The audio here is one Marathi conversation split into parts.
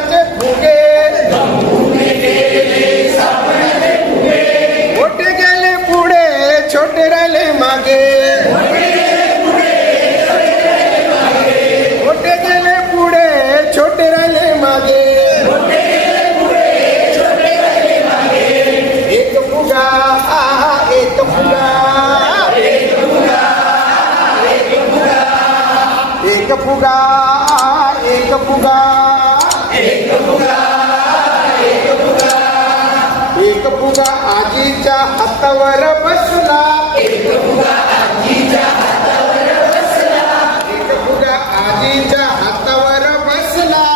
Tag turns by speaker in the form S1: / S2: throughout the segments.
S1: सापणाचे फुगे. गेले पुढे छोटे राहिले मागे. एक फुगा आजीच्या हातावर बसला. एक फुगा आजीच्या हातावर बसला.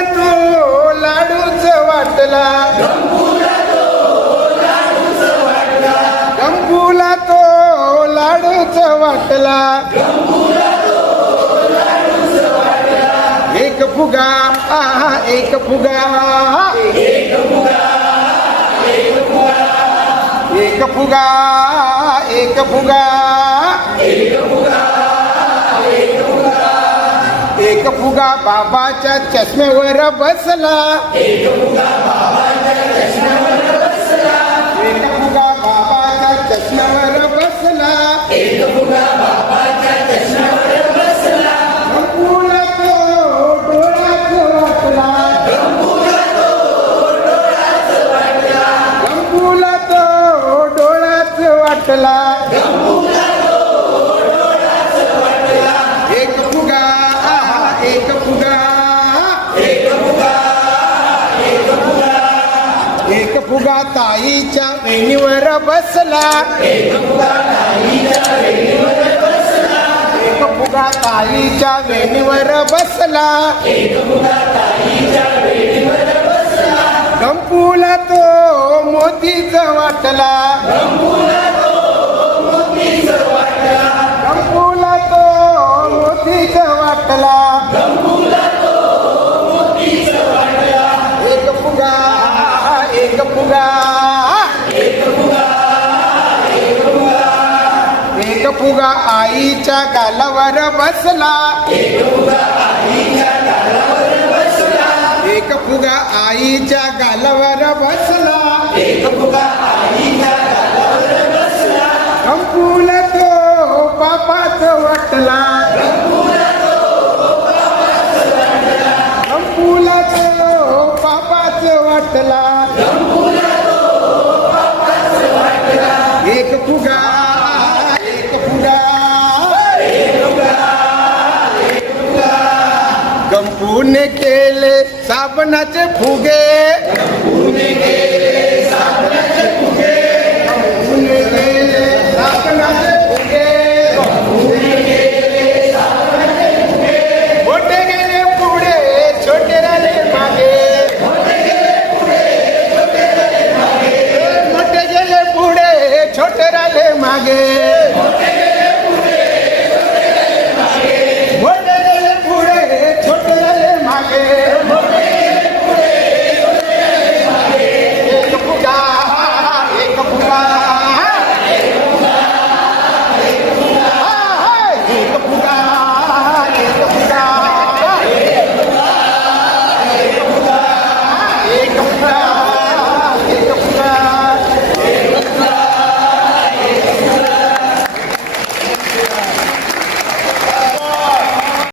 S1: तो लाडूच वाटला. कंकुला तो लाडूच वाटला. एक आहा एक फुगा एक फुगा एक फुगा एक फुगा बाबाच्या चष्म्यावर बसला एक फुगा बाबाच्या चष्म्यावर बसला वाटला एक फुगा आहा, एक फुगा. एक फुगा ताईच्या वेणीवर बसला. एक फुगा ताईच्या वेणीवर बसला. गंपूला तो मोतीच वाटला. वाटला. एक फुगा एक फुगा. एक फुगा आईच्या गालावर बसला. एक फुगा आईच्या गालावर बसला. कंपूल तो बापाच वाटला. एक फुगा एक फुगा गंपूने केले साबणाचे फुगे.